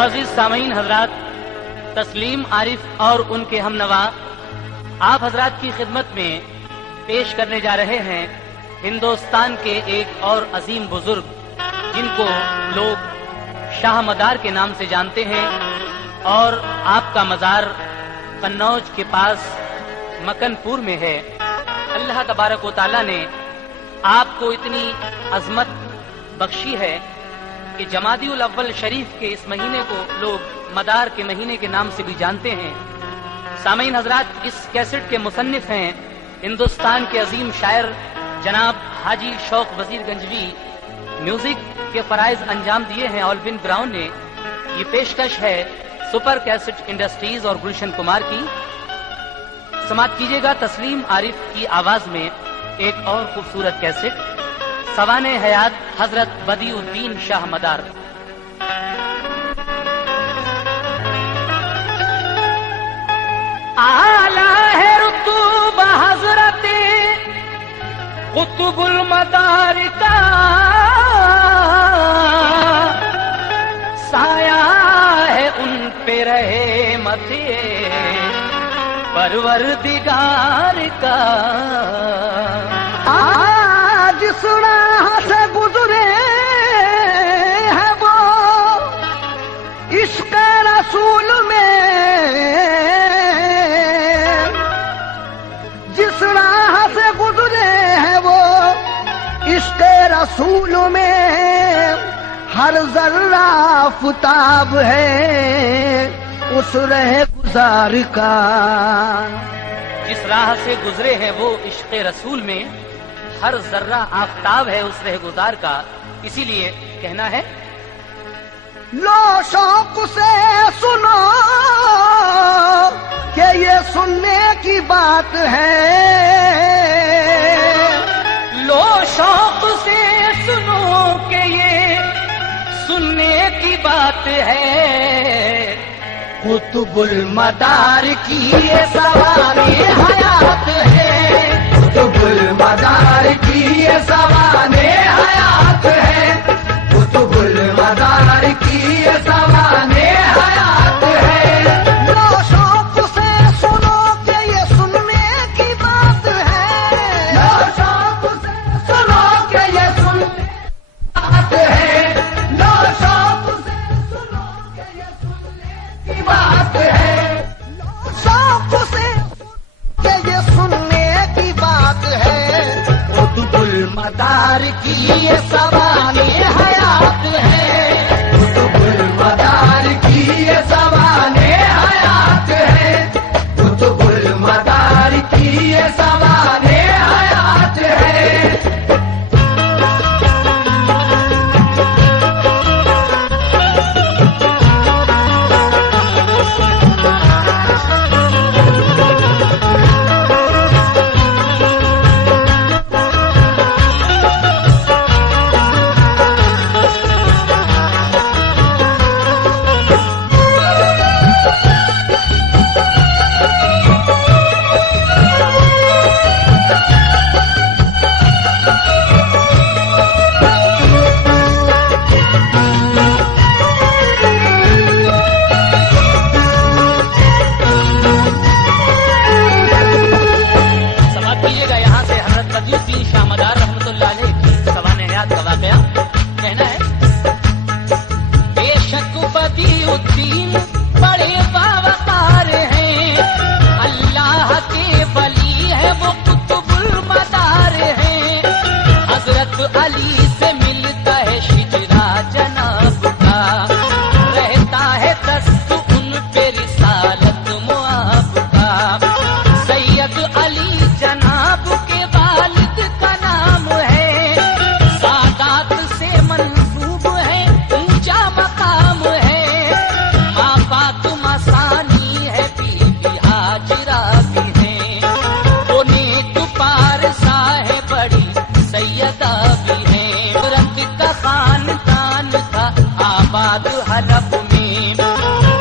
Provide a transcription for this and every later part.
मुअज़्ज़िज़ सामीन हजरात, तस्लीम आरिफ और उनके हमनवा आप हजरात की खिदमत में पेश करने जा रहे हैं हिंदुस्तान के एक और अजीम बुजुर्ग, जिनको लोग शाह मदार के नाम से जानते हैं। और आपका मज़ार कन्नौज के पास मकनपुर में है। अल्लाह तबारक व तआला ने आपको इतनी अजमत बख्शी है कि जमादिउल अव्वल शरीफ के इस महीने को लोग मदार के महीने के नाम से भी जानते हैं। सामीन हजरात, इस कैसेट के मुसन्निफ हैं हिंदुस्तान के अजीम शायर जनाब हाजी शौक वजीर गंजवी। म्यूजिक के फराइज अंजाम दिए हैं ऑल्विन ब्राउन ने। ये पेशकश है सुपर कैसेट इंडस्ट्रीज और गुलशन कुमार की। समाप्त कीजिएगा तस्लीम आरिफ की आवाज में एक और खूबसूरत कैसेट, सवाने हयात हजरत बदीउद्दीन शाह मदार। आला है रुतबा हजरत कुतुबुल मदार का, साया है उन पे रहे मथे परवरदिगार का। आज सुना से गुजरे हैं वो इश्क रसूल में, जिस राह से गुजरे हैं वो इश्क रसूल में, हर जर्रा आफताब है उस रह गुजार का। जिस राह से गुजरे हैं वो इश्क रसूल में, हर जर्रा आफताब है उस रह गुजार का। इसीलिए कहना है, लो शौक से सुनो कि ये सुनने की बात है, लो शौक से सुनो कि ये सुनने की बात है। कुतुबुल मदार की ये सवाने हयात है, कुतुबुल मदार की ये सवाने हयात है, कुतुबुल मदार की ये सवाने हयात है। लो शौक से सुनो कि ये सुनने की बात है, लो शौक से सुनो कि ये सुनने की बात है, लो शौक से सुनो कि ये सुनने की बात है, लो शौक से कि ये सुनने की बात है। कुतुबुल मदार की ये सवाने हयात है, कुतुबुल मदार की ये सवाने हयात है, कुतुबुल मदार की ये सवाने हयात है। बदीउद्दीन बड़े बावकार हैं, अल्लाह के वली है वो कुतुबुल मदार हैं। हजरत अली से मिलता है शिजरा जनाब का, रहता है दस्त उन पे रिसालत मुआब का। सैयद अली जनाब के वालिद का नाम है, सादात से मंसूब है ऊंचा मकाम है। माँ फातिमा सानी है, बीबी हाजिरा भी है, वो नेक पारसा है, बड़ी सैयदा भी है। रंग का खानदान था आबाद हलब में,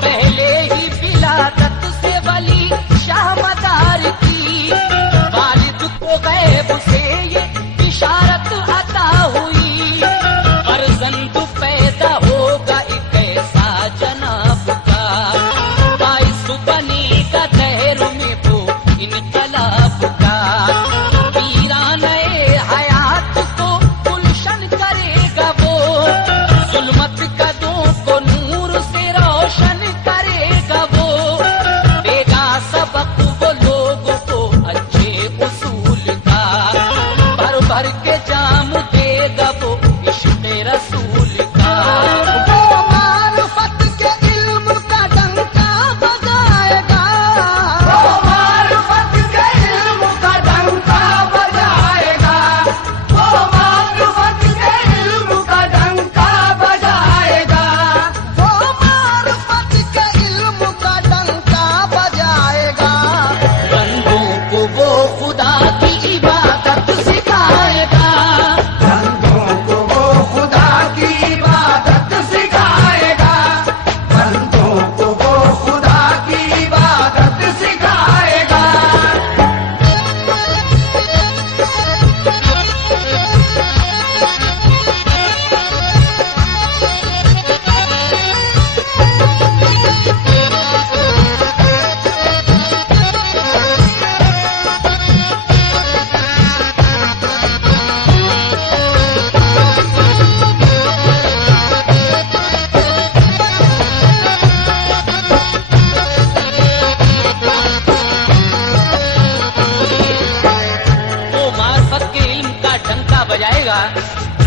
पहले ही विलादत से वली शाह मदार की। वालिद को गैब से ये इशारत अता हुई, फर्जंद पैदा होगा एक ऐसा जना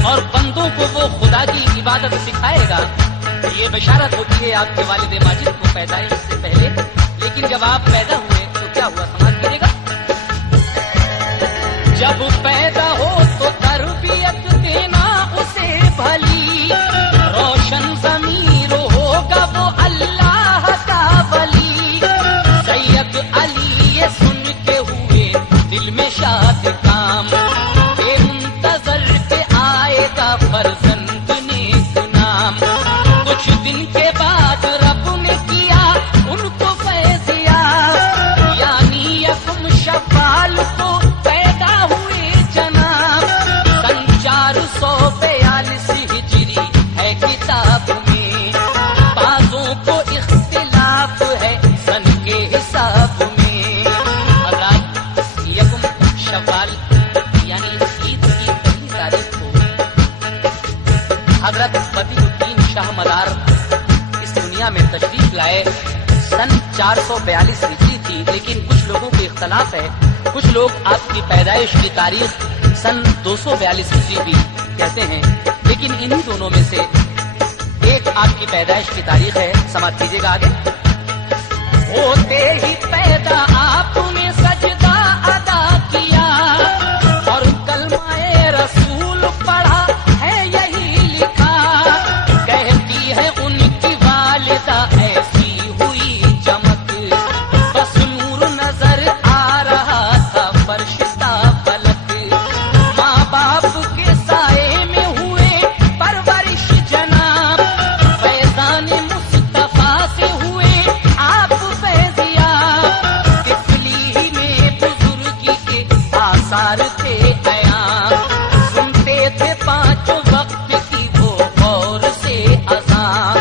اور بندوں کو وہ خدا کی عبادت سکھائے گا. یہ بشارت ہوتی ہے آپ کے والد ماجد کو پیدائش سے پہلے، لیکن جب آپ پیدا ہوئے تو کیا ہوا سمجھ کیجیے گا. جب پیدا ہو تو تربیت دینا اسے بھلی، روشن ضمیر ہوگا وہ اللہ کا ولی. سید علی یہ سن کے ہوئے دل میں شاد کام، بے منتظر کے آئے گا فرزند نیک نام. کچھ دن کے بعد رب نے کیا ان کو فیضیا، یعنی یکم شوال کو پیدا ہوئے جناب. سن 442 ہجری ہے کتاب میں، بعضوں کو اختلاف ہے سن کے حساب میں. حضرات یکم شوال یعنی عید کی پہلی تاریخ کو حضرت بدیع الدین شاہ مدار اس دنیا میں تشریف لائے. سن 442 ہجری تھی، لیکن کچھ لوگوں کے اختلاف ہے. کچھ لوگ آپ کی پیدائش کی تاریخ سن 242 ہجری بھی کہتے ہیں، لیکن انہی دونوں میں سے ایک آپ کی پیدائش کی تاریخ ہے. سماعت کیجیے گا آگے. ہوتے ہی پیدا آپ نے سجدہ ادا کیا اور کلمہ رسول پڑھا ہے یہی لکھا. کہتی ہے ان کی والدہ ایسی ہوئی چمک، بس نور نظر آ رہا تھا فرشتہ فلک. ماں باپ کے سائے میں ہوئے پرورش جناب، فیضان مصطفیٰ سے ہوئے آپ فیضیا. طفلی میں بزرگی کے آثار تھے عیاں، سنتے تھے 5 وقت کی وہ غور سے اذان.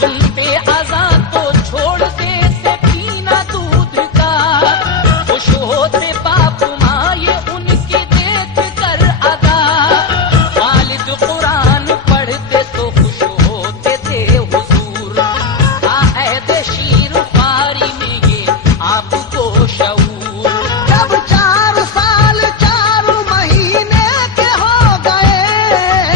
سنتے اذان تو چھوڑتے تھے پینا دودھ کا، خوش ہوتے باپ ماں یہ ان کی دیکھ کر ادا. والد قرآن پڑھتے تو خوش ہوتے تھے حضور، عہد شیر خواری میں یہ آپ کو شعور. جب 4 سال 4 مہینے کے ہو گئے،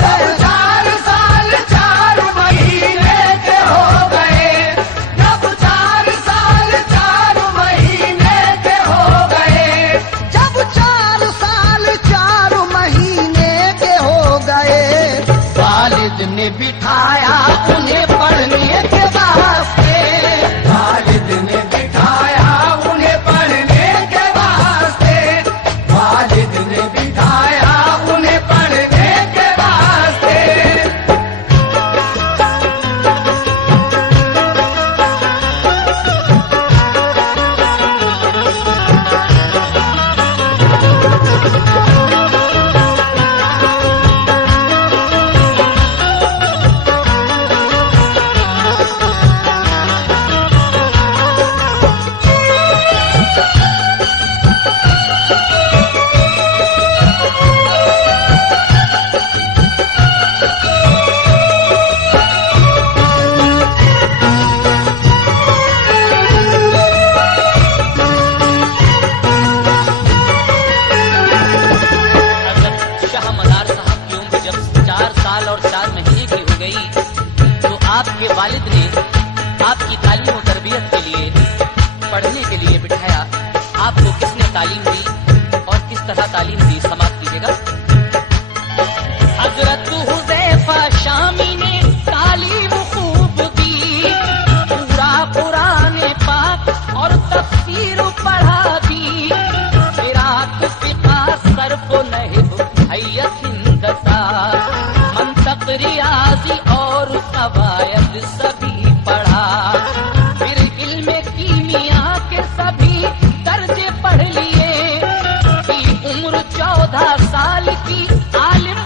جب 4 سال 4 مہینے کے ہو گئے، جب 4 سال 4 مہینے کے ہو گئے، جب 4 سال 4 مہینے کے ہو گئے، والد نے بٹھایا انہیں پڑھنے کے واسطے. والد نے بٹھایا انہیں پڑھنے کے واسطے، والد نے بٹھایا انہیں پڑھنے کے واسطے. حضرت شاہ مدار صاحب کی عمر جب 4 سال اور 4 مہینے کی ہو گئی تو آپ کے والد نے آپ کی تعلیم و تربیت کے لیے پڑھنے کے لیے بٹھایا. آپ کو کس نے تعلیم دی اور کس طرح تعلیم دی؟ سماعت کیجیے گا. حضرت حذیفہ شامی نے تعلیم خوب دی، پورا قرآن پاک اور تفسیر پڑھا دی. قرات فقہ صرف و نحو حیت ہندسہ، منطق ریاضی اور قواعد سبھی پڑھا. پھر علم کیمیا کے سبھی درجے پڑھ لیے. کی عمر 14 سال کی عالم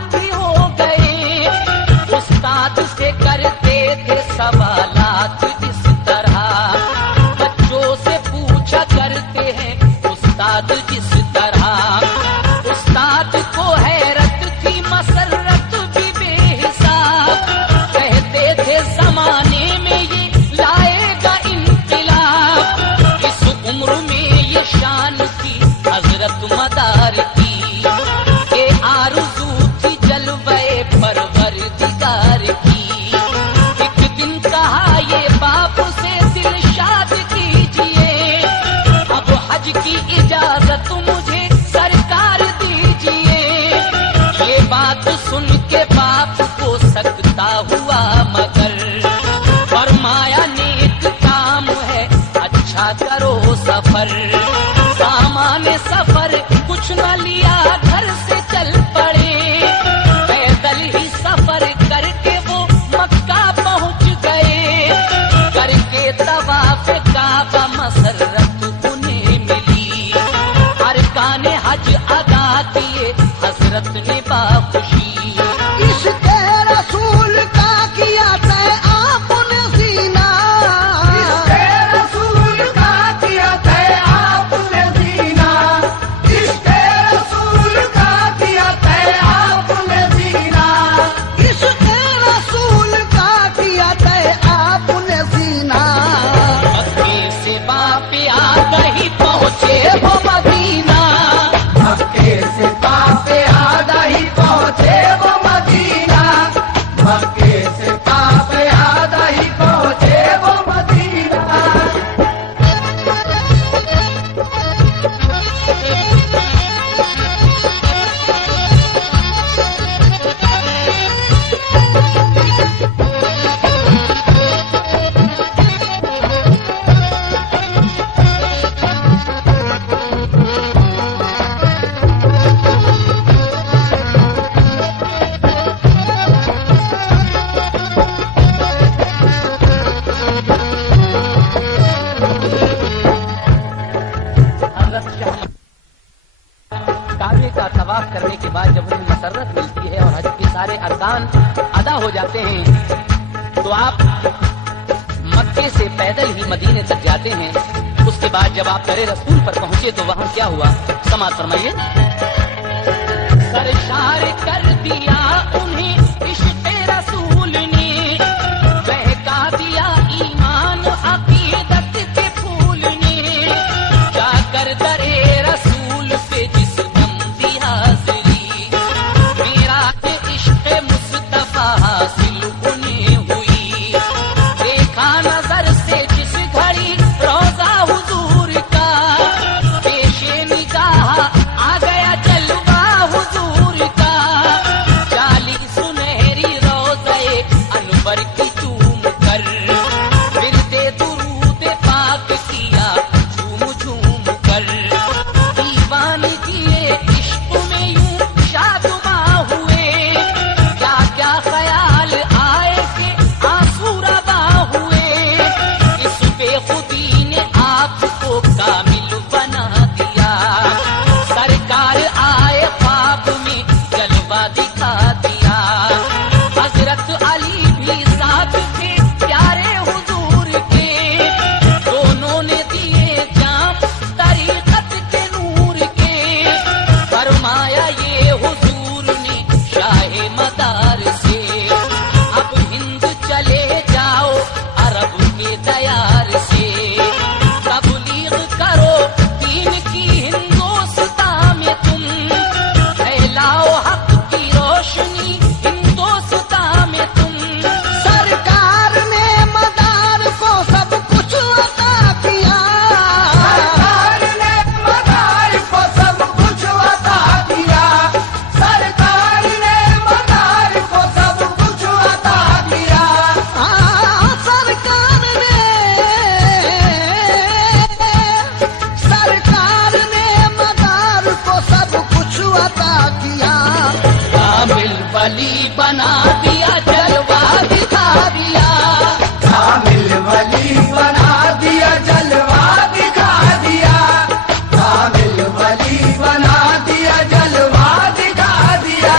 बात सुन के बाप को सकता हुआ मगर फरमाया नेक काम है अच्छा करो सफर। सामान्य सफर कुछ न लिया घर से चल पड़े, पैदल ही सफर करके वो मक्का पहुंच गए। करके तवाफ काबा मसरत उन्हें मिली, अरकान हज अदा किए हजरत ने बाखुशी। इश्क़ रसूल का किया तय आपने सीना, इश्क़ रसूल का किया तय आपने सीना, इश्क़ रसूल का किया तय आपने सीना, इश्क़ रसूल का किया तय आपने सीना। मक्के से बाप आगा ही पहुंचे वो मदीना, मक्के से बाप आगा ही पहुंचे वो मदीना, मक्के से बाप आगा ही पहुंचे वो मदीना। काबे का तवाफ करने के बाद जब उन्हें मसरत मिलती है और हज के सारे अरकान अदा हो जाते हैं तो आप मक्के से पैदल ही मदीने तक जाते हैं। उसके बाद जब आप दरे रसूल पर पहुंचे तो वहां क्या हुआ, समाअत फरमाइए। सरशार कर दिया उन्हें इश्क़ रसूल ने, बहका दिया ईमान अकीदत के फूल ने। जाकर दरे रसूल पे जिस दम दी हाज़िरी, मेरा इश्क़ मुस्तफ़ा हासिल उन्हें हुई। देखा नजर से जिस घड़ी रोज़ा हुजूर का, पेशे निगाह आ गया जलवा हुजूर का। जाली सुनहरी रोज़े अनवर की चूम कर, फिरते दुरूद पाक किया झूम झूम कर। दीवाने किए इश्क में यूं शादुमा हुए, क्या क्या ख्याल आए कि आंसू रवा हुए। इस बेखुदी ने आपको कामिल बना दिया, सरकार आए ख्वाब में जलवा दिखा दिया। हजरत अली भी साथ थे प्यारे हुजूर के, दोनों ने दिए जाम तरीक़त के नूर के। फरमाया ये हुजूर ने शाहे मदार से, अब हिंद चले जाओ अरब के दयार से। तबलीग करो दीन की हिंदोस्तां में तुम, फैलाओ हक की रोशनी हिंदोस्तां में तुम। सरकार ने मदार को सब कुछ अता किया, सरकार ने मदार को सब कुछ अता किया, सरकार ने मदार को सब कुछ अता किया। सरकार ने मदार को सब कुछ अता किया। कामिल वली बना दिया जलवा दिखा दिया, कामिल वली बना दिया जलवा दिखा दिया, कामिल वली बना दिया जलवा दिखा दिया।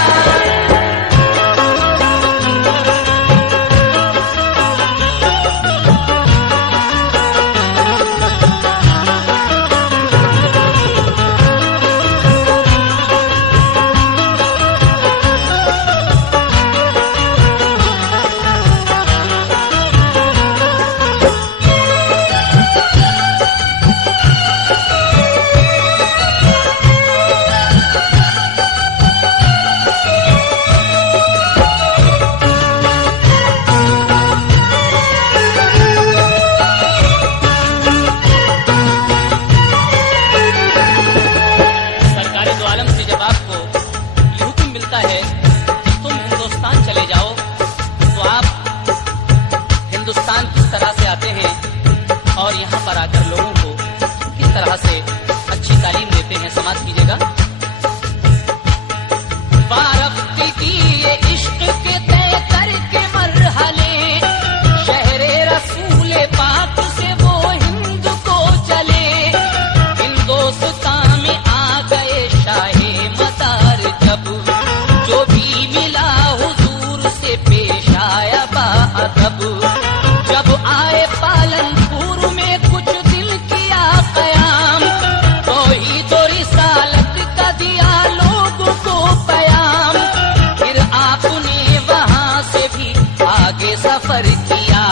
سفر کیا،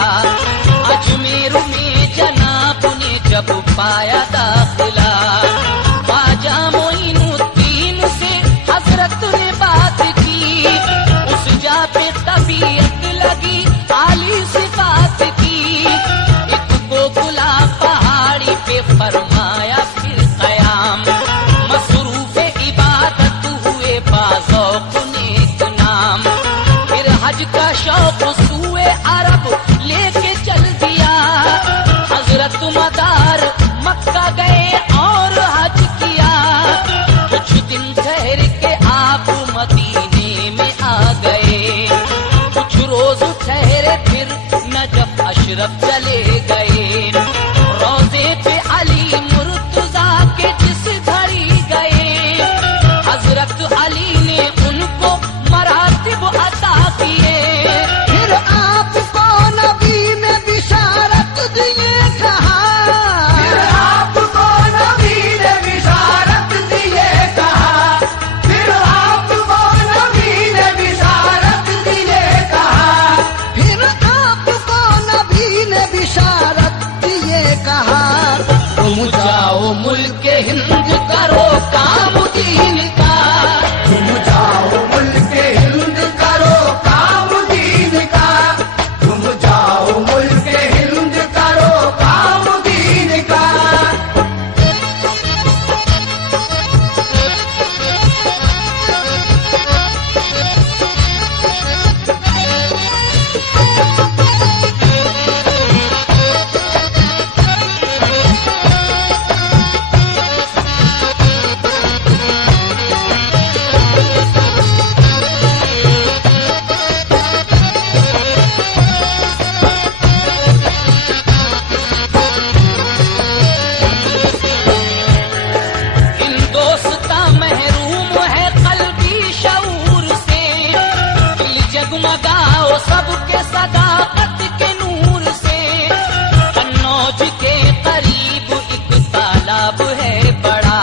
اجمیر میں جناب نے جب پایا داخلہ، خواجہ معین الدین سے حضرت نے بات کی، اس جا پہ طبیعت لگی عالی صفات کی، ایک کو گلا پہاڑی پہ فرمایا پھر قیام، مصروف عبادت ہوئے باذوق نیک نام، پھر حج کا شوق سوئے عرب لے کے چل دیا، حضرت مدار مکہ گئے اور حج کیا، کچھ دن ٹھہر کے آپ مدینے میں آ گئے، کچھ روز ٹھہرے پھر نجف اشرف چلے گئے، روضے پہ علی مرتضیٰ کے جس گھڑی گئے، حضرت علی نے ان کو مراتب عطا کیے، پھر آپ کو نبی نے بشارت دیے کہا، پھر آپ کو نبی نے بشارت دیے کہا، پھر آپ کو نبی نے بشارت دیے کہا، پھر آپ کو نبی نے بشارت دیے کہا، تم جاؤ ملک ہند کرو کام دین کا، تم جاؤ ملک ہند کرو کام دین کا، تم جاؤ ملک ہند کرو کام دین کا، ہندوستان محروم ہے قلبی شعور سے، دل جگمگاؤ سب کے صداقت کے نور سے، قنوج کے قریب ایک تالاب ہے بڑا،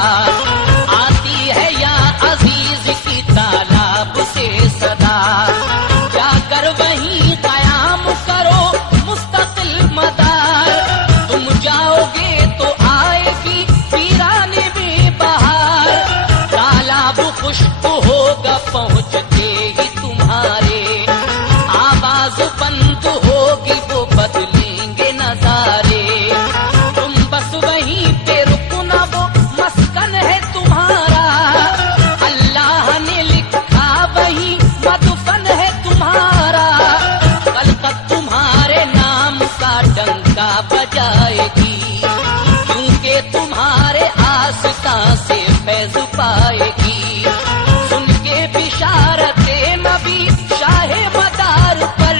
آتی ہے یا عزیز کی تالاب سے صدا، جا کر وہیں قیام کرو مستقل مدار، تم جاؤ گے تو آئے گی ویران میں بہار، تالاب خشک ہوگا پہنچتے ہی تمہارے، آواز بند ہوگی وہ بدلیں گے نظارے، تم بس وہیں پہ رکنا وہ مسکن ہے تمہارا، اللہ نے لکھا وہیں مدفن ہے تمہارا، کل تک تمہارے نام کا ڈنکا بجائے گی، کیونکہ تمہارے آستاں سے فیض پائے گی، سن کے بشارت نبی شاہ مدار پر،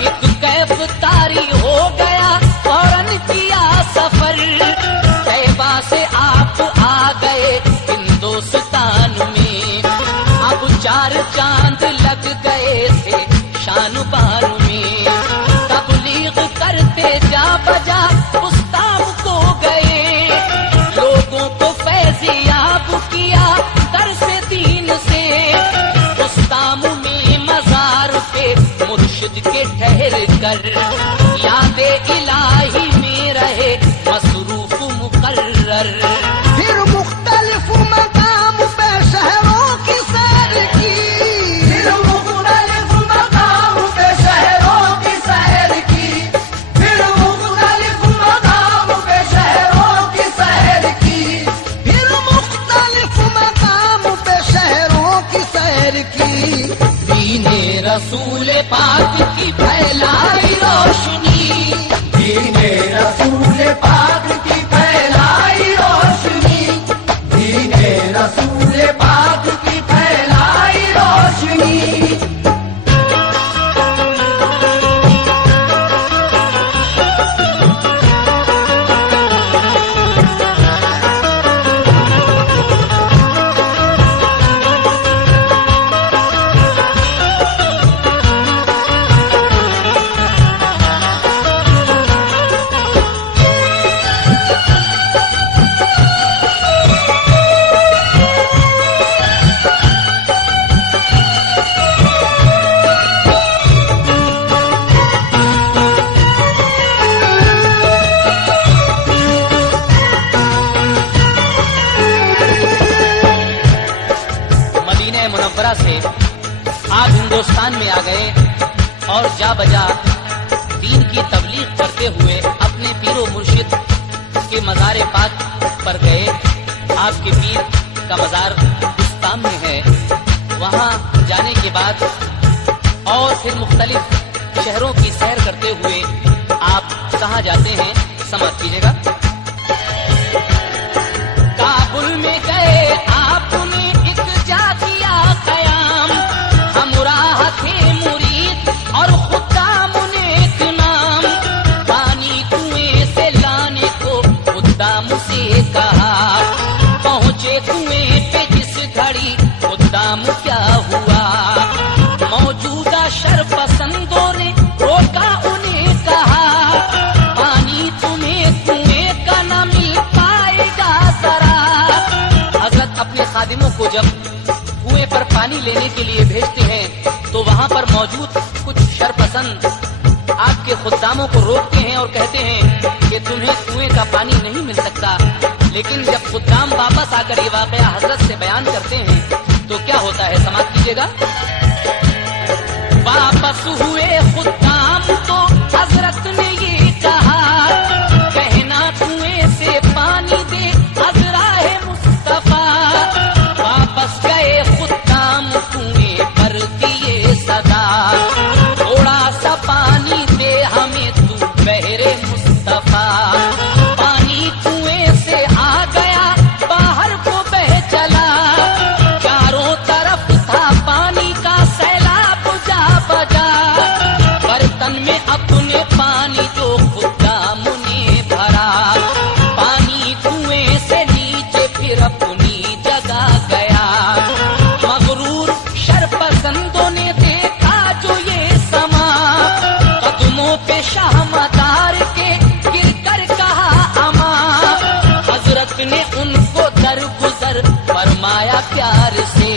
ایک کیف طاری ہو گیا فوراً کیا سفر، طیبہ سے آپ آ گئے ہندوستان میں، اب 4 چاند لگ گئے تھے شان بان میں، تبلیغ کرتے جا بجا استام کو گئے، لوگوں کو فیضیاب کیا درس دین سے، استام میں مزار پہ مرشد کے ٹھہر کر، یاد الہی میں رہے مصروف مقرر، پھر مختلف مقام پہ شہروں کی سیر کی، پھر مختلف مقام پہ شہروں کی سیر کی، پھر مختلف مقام پہ شہروں کی سیر کی، پھر مختلف مقام پہ شہروں کی سیر کی، دین رسول پاک کی پھیلائی روشنی، دین رسول پاک کی پھیلائی روشنی، دین رسول پاک کی پھیلائی روشنی، आप हिंदुस्तान में आ गए और जा बजा दीन की तबलीग करते हुए अपने पीरो मुर्शिद के मज़ार पाक पर गए। आपके पीर का मज़ार बुस्तान में है। वहाँ जाने के बाद और फिर मुख्तलिफ शहरों की सैर करते हुए आप कहाँ जाते हैं, समझ कीजिएगा। काबुल में गए आपने एक जा किया कयाम, हमराह थे मुरीद और खुदाम ने एक नाम। पानी कुएं से लाने को खुदाम से कहा, पहुंचे कुएं पे जिस घड़ी खुदाम क्या हुआ। मौजूदा शरपसंदों ने रोका उन्हें कहा, पानी तुम्हें कुएं का न मिल पाएगा जरा। हजरत अपने खादिमों को जब कुएं पर पानी लेने के लिए भेजते हैं तो वहां पर मौजूद कुछ शरपसंद आपके खुदामों को रोकते हैं और कहते हैं कि तुम्हें कुएं का पानी नहीं मिल सकता। लेकिन जब खुदाम वापस आकर ये वाकया हजरत से बयान करते हैं तो क्या होता है, समाप्त कीजिएगा। वापस हुए खुदाम तो हजरत ने ये कहा, कहना कुएं से पानी दे हजराए मुस्तफा। वापस गए खुदाम कुएं पर दिए सदा, थोड़ा सा पानी दे हमें तू बहरे मुस्तफा। पानी कुएं से आ गया बाहर को बह चला, चारों तरफ था पानी का सैलाब जा बजा। बर्तन में अपने पानी जो खुदाम ने भरा, पानी कुएं से नीचे फिर अपनी जगह गया। मगरूर शरपसंदों ने देखा जो ये समा, कदमों पे शाह मदार के गिर कर कहा अमा। हजरत ने उनको दरगुजर फरमाया प्यार से,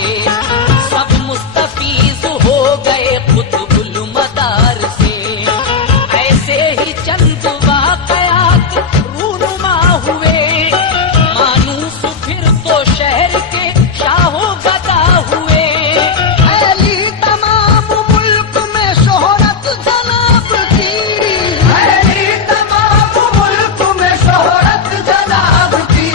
सब मुस्तफीज हो गए कुतुबुल मदार से। ऐसे ही चंद वाकयात रूनुमा हुए, मानूस फिर तो शहर के शाहो गदा हुए। फैली तमाम मुल्क में शोहरत जनाब की, फैली तमाम मुल्क में शोहरत जनाब की,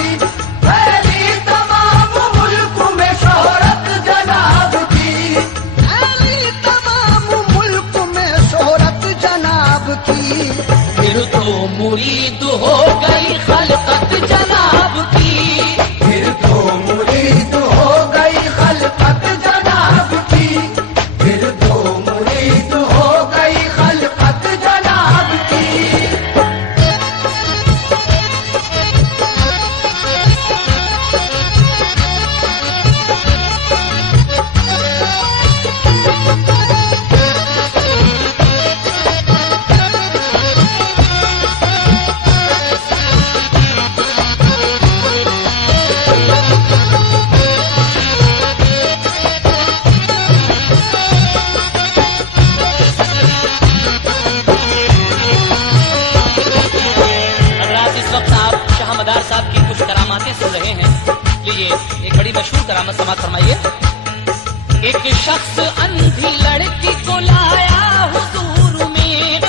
फैली तमाम मुल्क में शोहरत जनाब की, फैली तमाम मुल्क में शोहरत जनाब की। फिर तो मुरीद हो गई खलकत जनाब की, फिर तो मुरीद हो गई खलकत जनाब की, फिर तो मुरीद हो गई खलकत जनाब की। हजरात इस वक्त आप शाह मदार साहब की कुछ करामातें सुन रहे हैं। लीजिए एक बड़ी मशहूर करामत समाप्त फरमाइए। एक शख्स अंधी लड़की को लाया हुजूर में,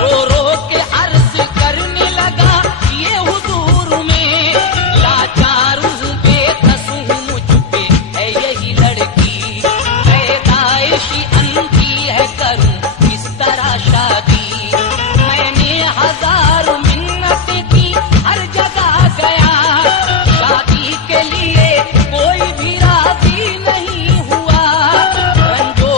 रो रो के अर्ज करने लगा ये हुजूर में। लाचार हूँ बेकस हूँ मुझ पे है यही लड़की, पैदाइशी अंधी है करूँ किस तरह शादी। मैंने हजार मिन्नतें की हर जगह गया, शादी के लिए कोई भी राजी नहीं हुआ। रंजो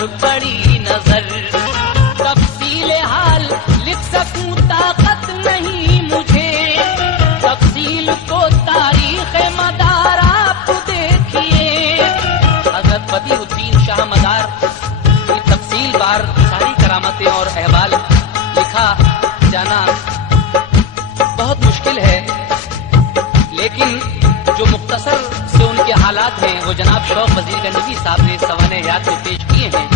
پر پڑی نظر، تفصیل حال لکھ سکوں طاقت نہیں مجھے، تفصیل کو تاریخ مدار آپ دیکھیے۔ حضرت بدیع الدین شاہ مدار کی تفصیل بار ساری کرامتیں اور احوال لکھا جانا بہت مشکل ہے، لیکن جو مختصر سے ان کے حالات ہیں وہ جناب شوق وزیر گنجوی صاحب نے سوانح حیات میں پیش کیے ہیں۔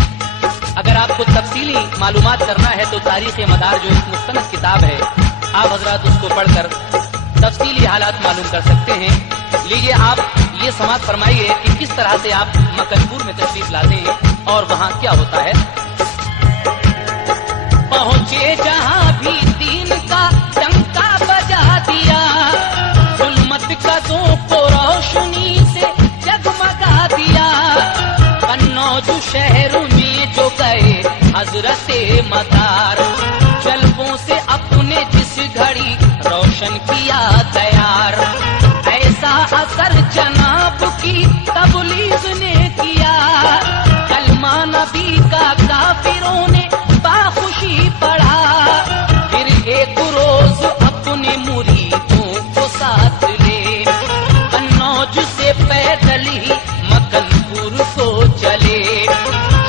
اگر آپ کو تفصیلی معلومات کرنا ہے تو تاریخ مدار جو ایک مستند کتاب ہے، آپ حضرات اس کو پڑھ کر تفصیلی حالات معلوم کر سکتے ہیں۔ لیجئے آپ یہ سماعت فرمائیے کہ کس طرح سے آپ مکنپور میں تشریف لاتے ہیں اور وہاں کیا ہوتا ہے۔ پہنچے جہاں بھی دین کا ڈنکا بجا دیا، ظلمت قدوں کو روشنی سے جگمگا دیا، قنوج شہر میں جو گئے حضرت مدار، جلووں سے اپنے جس گھڑی روشن کیا تیار، ایسا اثر جناب کی تبلیغ نے کیا، کلمہ نبی کا کافروں نے باخوشی پڑھا، پھر ایک روز اپنے مریدوں کو ساتھ لے قنوج سے پیدل ہی مکنپور کو چلے،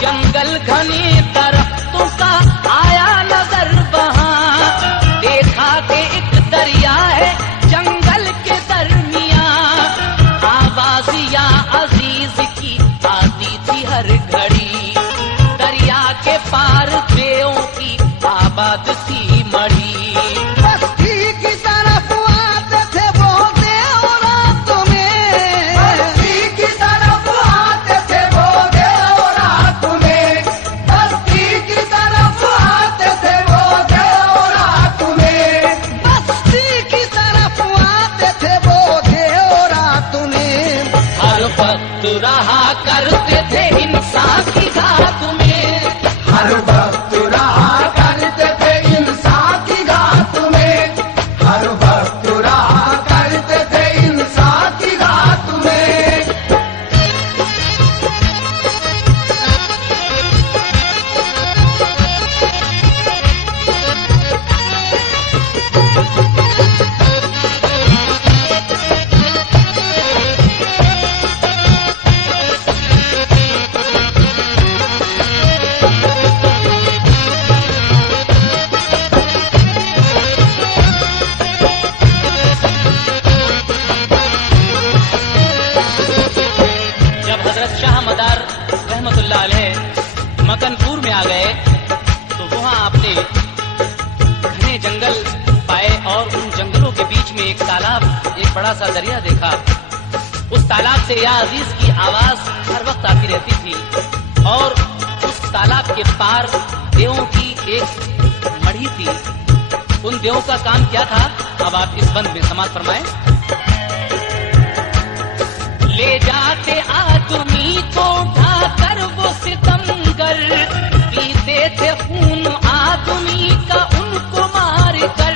جنگل گھنے درختوں کا آیا نظر وہاں، دیکھا کہ ایک دریا ہے جنگل کے درمیان، آواز یا عزیز کی آتی تھی ہر گھڑی، دریا کے پار دیوں کی آباد تھی مڑی، بستی کی طرف آتے تھے وہ دیو رات میں، بستی کی طرف آتے تھے وہ دیو رات میں، بستی کی طرف آتے تھے وہ دیو رات میں، بستی کی طرف آتے تھے وہ دیو رات میں، ہر وقت رہا کرتے تھے انسان کی گھات میں، ہر وقت رہا کرتے تھے انسان کی گھات میں، ہر وقت رہا کرتے تھے انسان کی گھات میں۔ جب حضرت شاہ مدار رحمت اللہ علیہ مکنپور میں آ گئے تو وہاں آپ نے گھنے جنگل پائے اور ان جنگلوں کے بیچ میں ایک تالاب، ایک بڑا سا دریا دیکھا، اس تالاب سے یا عزیز کی آواز ہر وقت آتی رہتی تھی، اور اس تالاب کے پار دیووں کی ایک مڑھی تھی، ان دیووں کا کام کیا تھا اب آپ اس بند میں سماعت فرمائیں۔ لے جاتے آدمی کو اٹھا کر وہ ستمگر، پیتے تھے خون آدمی کا ان کو مار کر،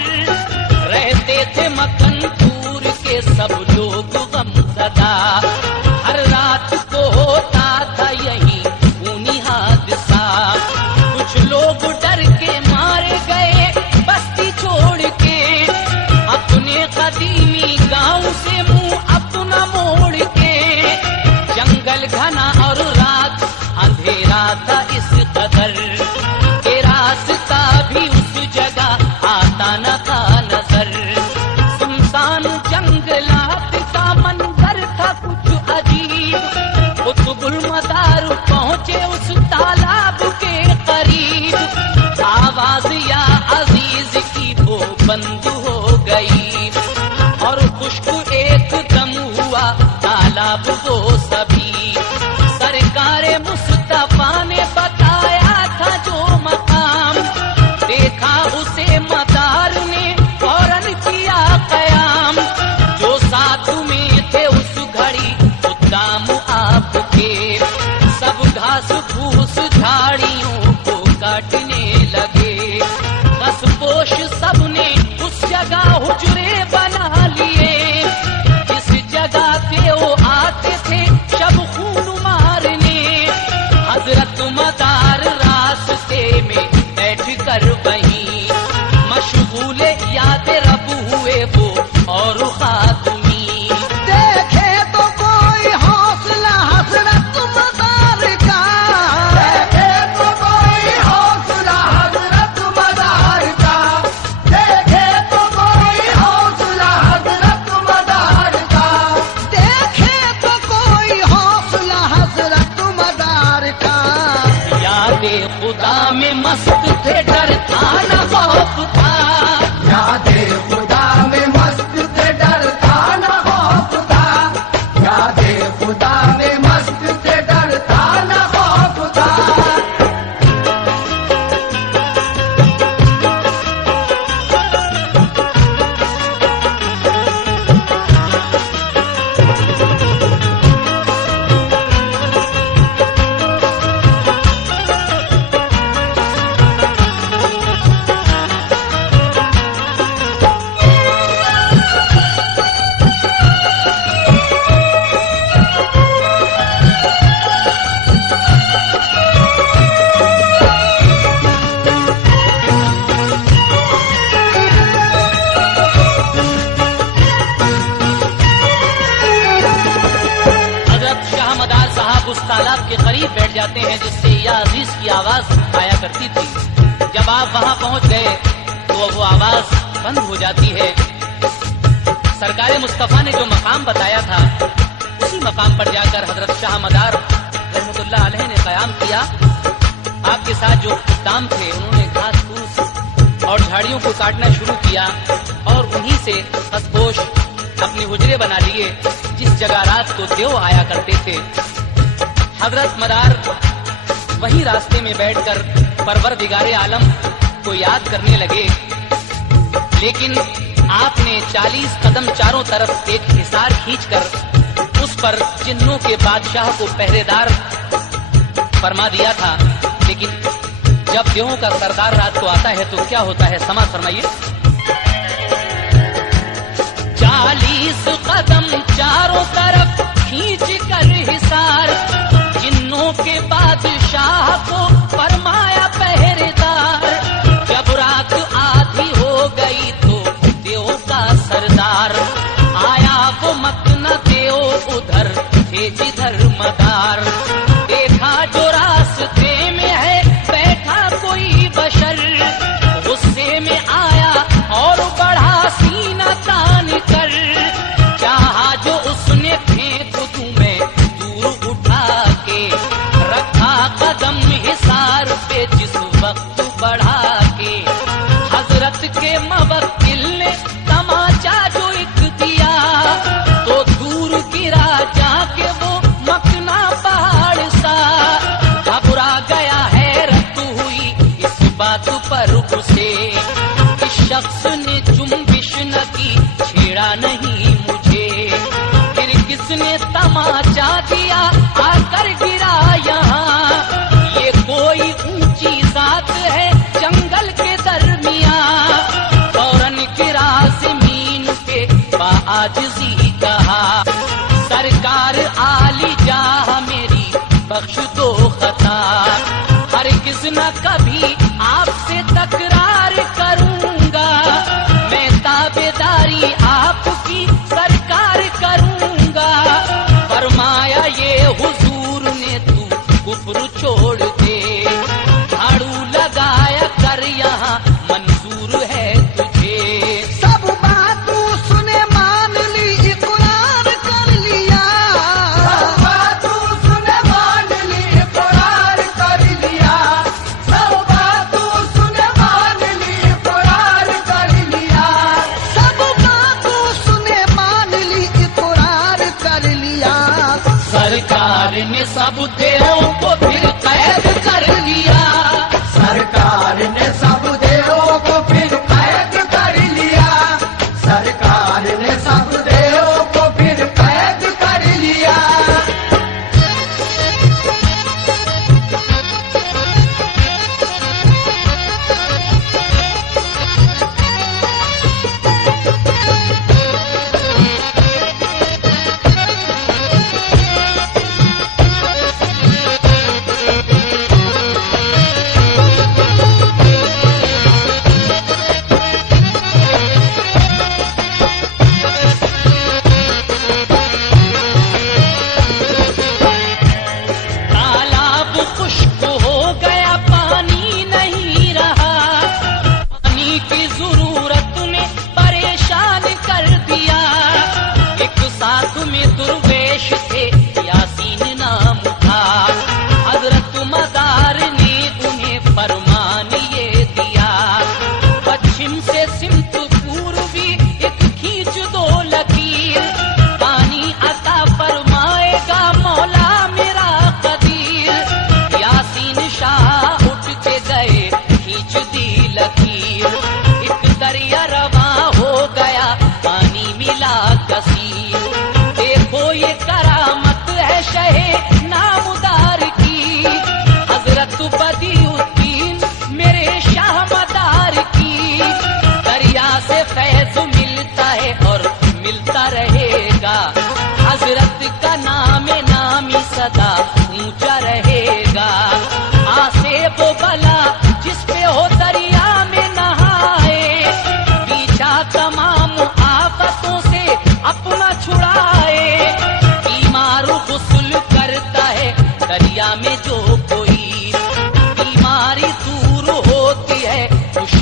رہتے تھے مکنپور کے سب لوگ غم زدہ، ہر رات کو ہوتا تھا یہی خونی حادثہ، کچھ لوگ ڈر کے مارے گئے بستی چھوڑ کے، اپنے قدیمی گاؤں سے منہ اپنا موڑ کے، جنگل گھنا اور رات اندھیرا تھا اس قدر کہ راستہ بھی اس جگہ آتا نہ تھا نظر، سنسان جنگلات کا منظر تھا کچھ عجیب، قطب المدار پہنچے اس تالاب کے قریب، آواز یا عزیز کی وہ بند ہو گئی، اور خشک ایک دم ہوا تالاب وہ سبھی، سرکار مصطفیٰ نے بتایا تھا جو مقام، دیکھا اسے مدار نے فوراً کیا قیام، جو ساتھ میں تھے اس گھڑی قدام آپ کے، سب گھاس پھوس جھاڑیوں کو کاٹنے لگے، بس پوش سب نے اس कहते हैं जिससे या अजीज की आवाज आया करती थी। जब आप वहां पहुंच गए तो वो आवाज बंद हो जाती है। सरकार मुस्तफा ने जो मकाम बताया था उसी मकाम पर जाकर हजरत शाह मदार रहमतुल्लाह अलैह ने कयाम किया। आपके साथ जो खुद्दाम थे उन्होंने घास फूस और झाड़ियों को काटना शुरू किया और उन्हीं से खसपोश अपने हुजरे बना लिए जिस जगह रात को देव आया करते थे। हजरत मदार वही रास्ते में बैठकर परवरदिगारे आलम को याद करने लगे, लेकिन आपने 40 कदम चारों तरफ एक हिसार खींचकर उस पर जिन्नों के बादशाह को पहरेदार फरमा दिया था। लेकिन जब देवों का सरदार रात को आता है तो क्या होता है, समाज फरमाइए। 40 कदम चारों तरफ खींच कर हिसार जिन्नों के बादशाह को फरमाया पहरेदार। जब रात आधी हो गई तो देव का सरदार आया, वो मत न देव उधर थे जिधर मदार। देखा जो रास्ते में है बैठा कोई बशर, गुस्से में आया और बढ़ा सीना तान कर। चाहा जो उसने फेंक दूं मैं दूर उठा के, रखा कदम हिसार पे जिस वक्त बढ़ा के। हजरत के मवक्किल ने तमाचा जो एक दिया तो दूर गिरा जाके वो मकना पहाड़ सा। घबरा गया हैरत हुई इस बात पर उसे, इस शख्स ने जुम्बिश न की छेड़ा नहीं मुझे। फिर किसने तमाचा दिया आकर गिरा यहाँ, ये कोई ऊंची जात है जंगल के दरमियां। फौरन गिरा जमीन पे बाआजिज़ी कहा, सरकार आली जाह मेरी बख्श दो खता। हरगिज़ न कभी आपसे तकरार करूंगा, मैं ताबेदारी आपकी सरकार करूंगा। फरमाया ये हुजूर ने तू कुफ्र छोड़ दे, झाड़ू लगाया कर यहाँ मंजूर है तुझे। सब बात तू सुने मान ली, इकरार कर लिया। सब बात तू सुने मान ली, इकरार कर लिया। सब बात तू सुने मान ली, इकरार कर लिया। सब बात तू सुने मान ली, इकरार कर लिया। सरकार ने सब देवों को फिर कैद कर लिया। सरकार ने सब देवों को फिर कैद कर लिया। सरकार ने सब देवों को फिर कैद कर लिया।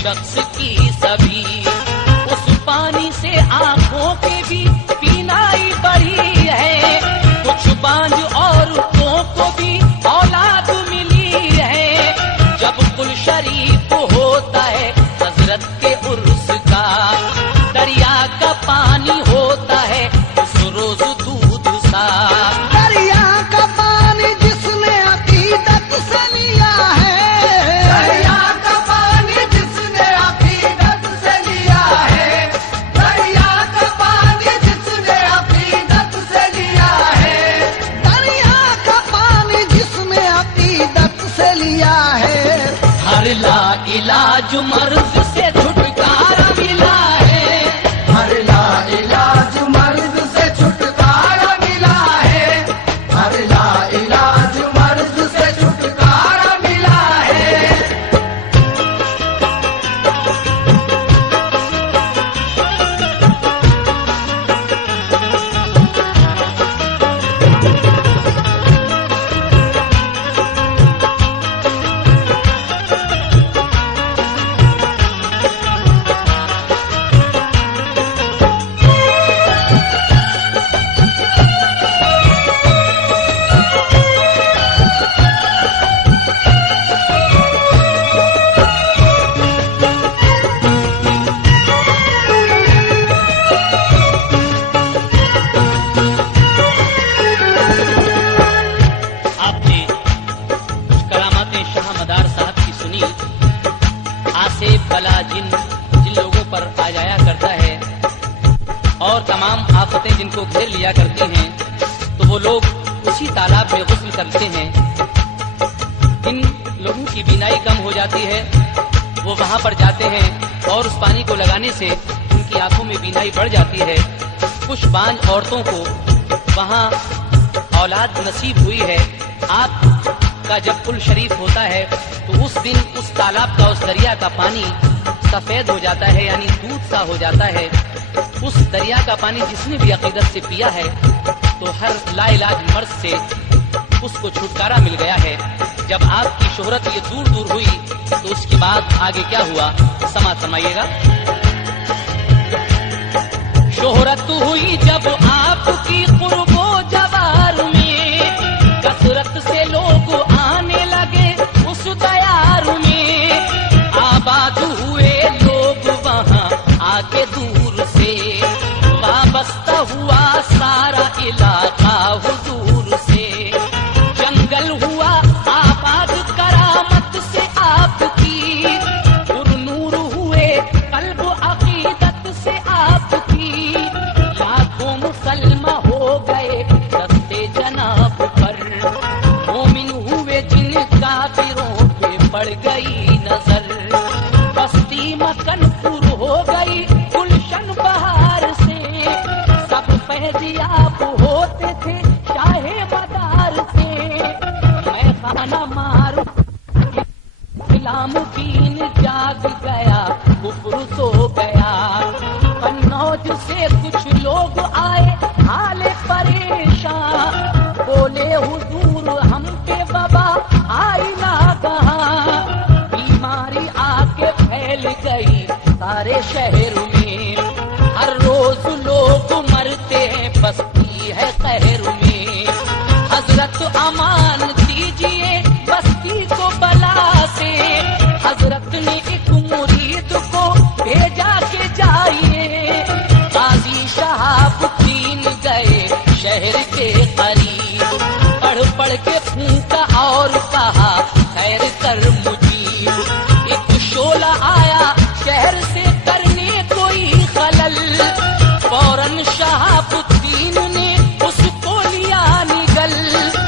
شخص کی سبھی، اس پانی سے آنکھوں کی بھی بینائی بڑھی ہے، کچھ بانج عورتوں کو بھی اولاد ملی ہے، جب کل شریف ہوتا ہے حضرت کے عرس کا، دریا کا پانی ہوتا ہے اس روز دودھ سا، دریا کا پانی جس نے عقیدت سے لیا ہے، دریا کا پانی جس نے عقیدت سے لیا ہے، دریا کا پانی جس نے عقیدت سے لیا ہے، دریا کا پانی جس نے عقیدت سے لیا ہے، ہر لا علاج مرض سے چھٹکارا ملا ہے، ہر لا علاج مرض سے چھٹکارا ملا ہے، ہر لا علاج مرض سے چھٹکارا ملا ہے۔ آپ نے کچھ کراماتیں شاہ مدار صاحب کی سنی، آصف بلا جن جن لوگوں پر آ جایا کرتا ہے اور تمام آفتیں جن کو گھیر لیا کرتی ہیں، تو وہ لوگ اسی تالاب میں غسل کرتے ہیں، ان لوگوں کی بینائی کم ہو جاتی ہے، وہ وہاں پر جاتے ہیں اور اس پانی کو لگانے سے ان کی آنکھوں میں بینائی بڑھ جاتی ہے، کچھ بانج عورتوں کو وہاں اولاد نصیب ہوئی ہے۔ آپ کا جب کل شریف ہوتا ہے تو اس دن اس تالاب کا، اس دریا کا پانی سفید ہو جاتا ہے، یعنی دودھ سا ہو جاتا ہے، اس دریا کا پانی جس نے بھی عقیدت سے پیا ہے تو ہر لا علاج مرض سے اس کو چھٹکارا مل گیا ہے۔ جب آپ کی شہرت یہ دور دور ہوئی تو اس کے بعد آگے کیا ہوا سماعت فرمائیے گا۔ شہرت ہوئی جب آپ کی قرب و جوار میں، کثرت سے لوگ آنے لگے اس دیار میں، آباد ہوئے لوگ وہاں آ کے دور سے، وابستہ ہوا سارا علاقہ حضور سے، جنگل ہوا آباد کرامت سے آپ کی، پر نور ہوئے قلب عقیدت سے آپ کی، لاکھوں مسلمہ ہو گئے دستے جناب پر، مومن ہوئے جن کافروں پہ پڑ گئی نظر، بستی مکن پر ہو گئی گلشن بہار سے، سب فیضیاب ہوتے تھے شاہ مدار سے، میں خانہ مارو اسلام دین جاگ گیا کفر سو گیا، قنوج سے کچھ لوگ آئے حال پریشان، بولے حضور ہم پہ وبا آئی ناگہاں، بیماری آ کے پھیل گئی سارے شہر میں، ہر روز لوگ مرتے ہیں بستی ہے قہر میں، حضرت امان دیجئے بستی کو بلا سے، حضرت نے ایک مرید کو بھیجا کہ جائیے، قاضی شہاب الدین گئے شہر کے قریب، پڑھ پڑھ کے پھونکا اور کہا خیر کر مجیب، ایک شعلہ آیا شہر سے کرنے کوئی خلل، فوراً شہاب الدین نے اس کو لیا نگل،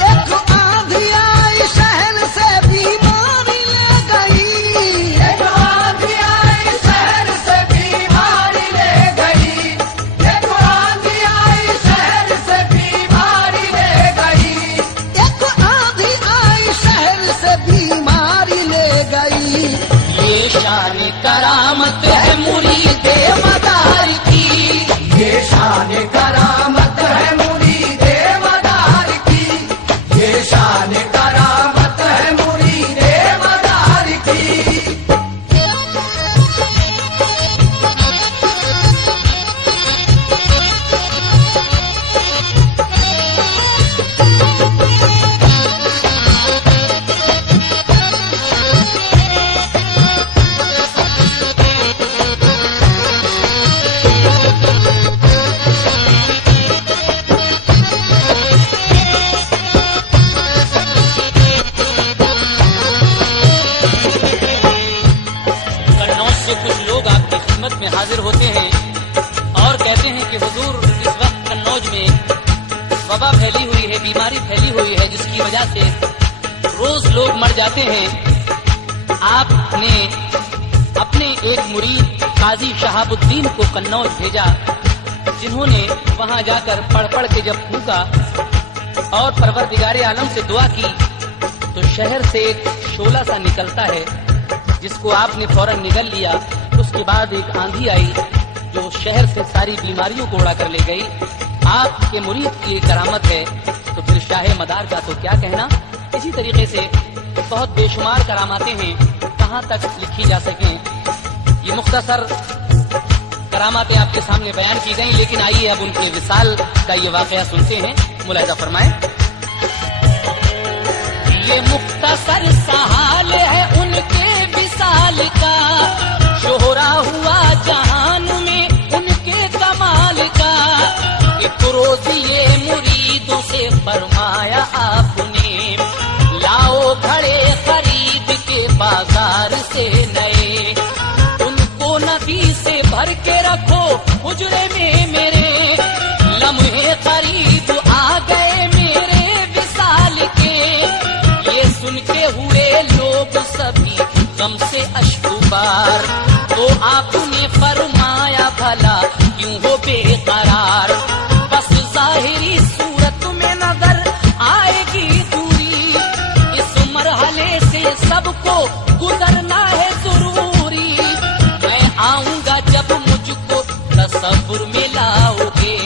ایک वबा फैली हुई है, बीमारी फैली हुई है, जिसकी वजह से रोज लोग मर जाते हैं। आपने अपने एक मुरीद काजी शहाबुद्दीन को कन्नौज भेजा, जिन्होंने वहां जाकर पढ़ पढ़ के जब फूका और परवरदिगारे आलम से दुआ की तो शहर से एक शोला सा निकलता है, जिसको आपने फौरन निगल लिया। उसके बाद एक आंधी आई जो शहर से सारी बीमारियों को उड़ा कर ले गई। आपके मुरीद की एक करामत है, तो फिर शाह मदार का तो क्या कहना। इसी तरीके से बहुत बेशुमार करामातें हैं, कहाँ तक लिखी जा सकें। ये मुख्तसर करामातें आपके सामने बयान की गई, लेकिन आइए अब उनके विसाल का ये वाकया सुनते हैं, मुलाहिजा फरमाएं। ये मुख्तसर सा हाल है उनके विसाल का, शोहरा हुआ जहान में उनके कमाल का। एक रोज ये मुरीदों से फरमाया आपने, लाओ घड़े खरीद के बाजार से नए, उनको नदी से भर के रखो हुजरे में मेरे। लम्हे करीब आ गए मेरे विसाल के, ये सुन के हुए लोग सभी गम से अश्कुबार। तो आपने फरमाया भला क्यों हो बेकरार, बस जाहिरी सूरत में नजर आएगी दूरी, इस मरहले से सबको गुजरना है जरूरी। मैं आऊंगा जब मुझको तसव्वुर में लाओगे,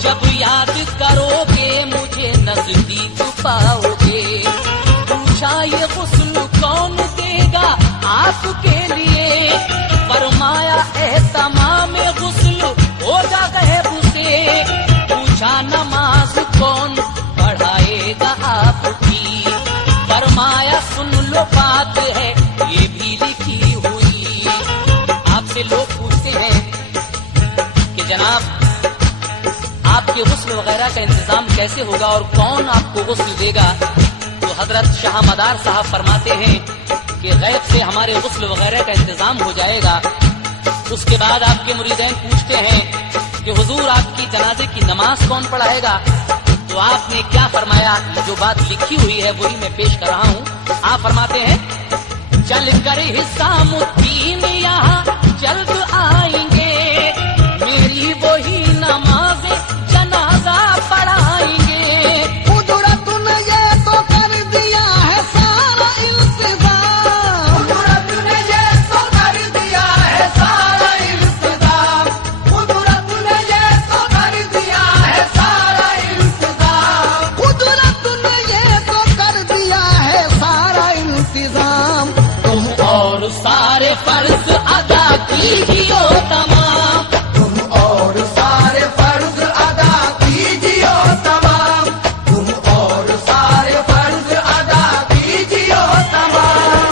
जब याद करोगे मुझे नजदीक पाओगे। पूछा ये गुस्ल कौन देगा आपके लिए, फरमाया एहतमाम गुस्ल होगा गैब से। पूछा नमाज कौन पढ़ाएगा आपकी, फरमाया सुन लो बात है ये भी लिखी हुई। आपसे लोग पूछते हैं कि जनाब आपके गुस्ल वगैरह का इंतजाम कैसे होगा और कौन आपको गुस्ल देगा। तो हजरत शाह मदार साहब फरमाते हैं कि गैब से हमारे गुस्ल वगैरह का इंतजाम हो जाएगा। उसके बाद आपके मुरीदैन पूछते हैं कि हुजूर आपकी जनाजे की नमाज कौन पढ़ाएगा। तो आपने क्या फरमाया, जो बात लिखी हुई है वही मैं पेश कर रहा हूँ। आप फरमाते हैं चल कर हिसामुद्दीन यहाँ जल्द आएंगे, मेरी वही नमाज जनाजा पढ़ाएंगे। कुदरत ने ये तो कर दिया है सारा इंतजाम, कुदरत ने ये तो कर दिया है सारा इंतजाम, कुदरत ने ये तो कर दिया है सारा इंतजाम, कुदरत ने ये तो कर दिया है सारा इंतजाम। तुम और सारे फर्ज अदा कीजिए तमाम, तुम और सारे फर्ज अदा कीजिए तमाम, तुम और सारे फर्ज अदा कीजिए तमाम।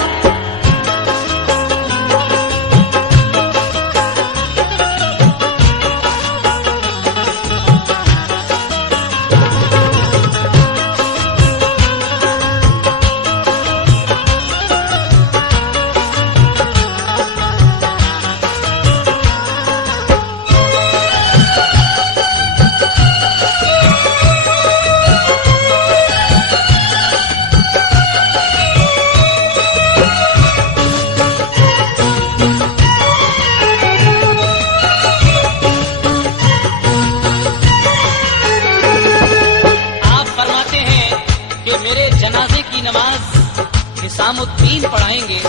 निजामुद्दीन पढ़ाएंगे,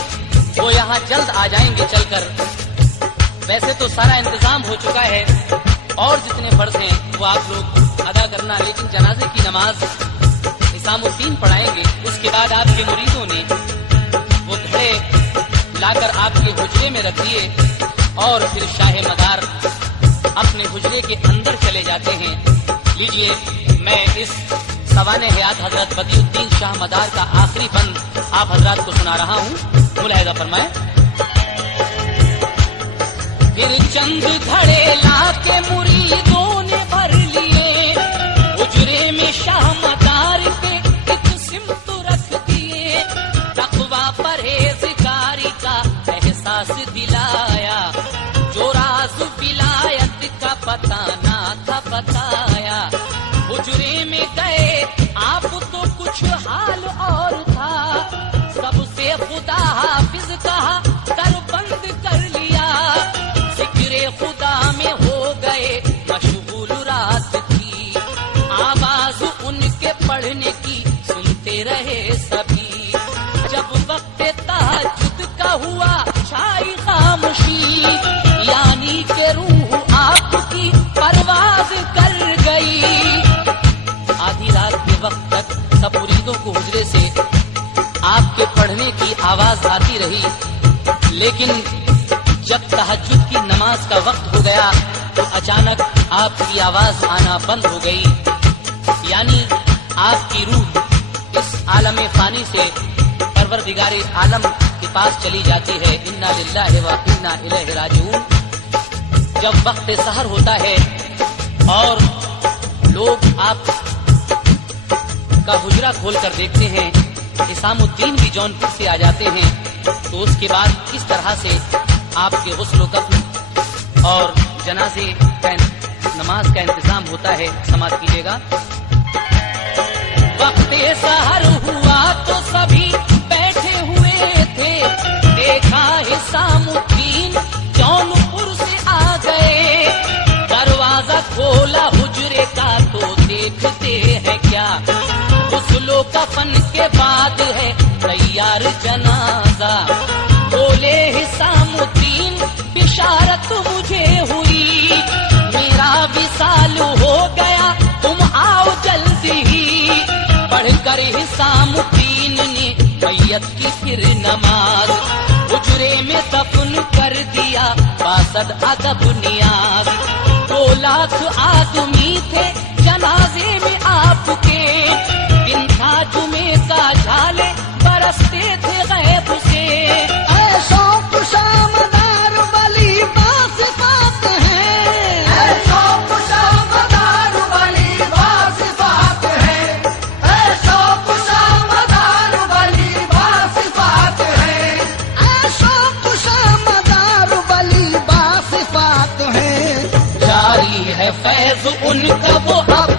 वो यहाँ जल्द आ जाएंगे चलकर। वैसे तो सारा इंतजाम हो चुका है और जितने फर्ज हैं वो आप लोग अदा करना, लेकिन जनाजे की नमाज निजामुद्दीन पढ़ाएंगे। उसके बाद आपके मुरीदों ने वो घड़े लाकर आपके हुजरे में रख दिए और फिर शाह मदार अपने हुजरे के अंदर चले जाते हैं। लीजिए मैं इस सवाने हयात हजरत बदियुद्दीन शाह मदार का आखिरी बंद आप हजरात को सुना रहा हूँ, मुलाहिजा फरमाएं। फिर चंद घड़े लाके मुरीदों ने भर लिए, हुजरे में शाह मदार के एक सिमत रख दिए। तकवा परहेज़गारी का एहसास दिलाया, जो राज विलायत का पता ना था बताया। हुजरे पढ़ने की आवाज आती रही, लेकिन जब तहज्जुद की नमाज का वक्त हो गया तो अचानक आपकी आवाज आना बंद हो गई, यानी आपकी रूह इस आलम फानी से परवरदिगारे आलम के पास चली जाती है। इन्ना लिल्लाहि व इन्ना इलैहि राजिऊन। जब वक्त सहर होता है और लोग आप का हुजरा खोल कर देखते हैं, हिसामुद्दीन भी जौनपुर से आ जाते हैं, तो उसके बाद किस तरह से आपके गुस्ल कफ़न और जनाजे का नमाज का इंतजाम होता है, समाप्त कीजिएगा। वक्त सहर हुआ तो सभी बैठे हुए थे, देखा हिसामुद्दीन जौनपुर से आ गए, दरवाजा खोला हुजरे का तो देखते हैं क्या, गुस्लो कफन के बाद है तैयार जनाजा। बोले हिसामुद्दीन बिशारत मुझे हुई, मेरा विसाल हो गया, तुम आओ जल्दी ही। पढ़कर हिसामुद्दीन ने मैयत की फिर नमाज, हुजरे में दफन कर दिया 62 अदब नियाज। 2 लाख आदमी थे जनाजे में आपके, दिन था जुमे का झाले बरसते थे गैब से। ऐसो खुशामदार वली बासिफात हैं, ऐसो खुशामदार वली बासिफात हैं, ऐसो खुशामदार वली बासिफात हैं, ऐसो खुशामदार वली बासिफात हैं। जारी है फैज उनका वो अब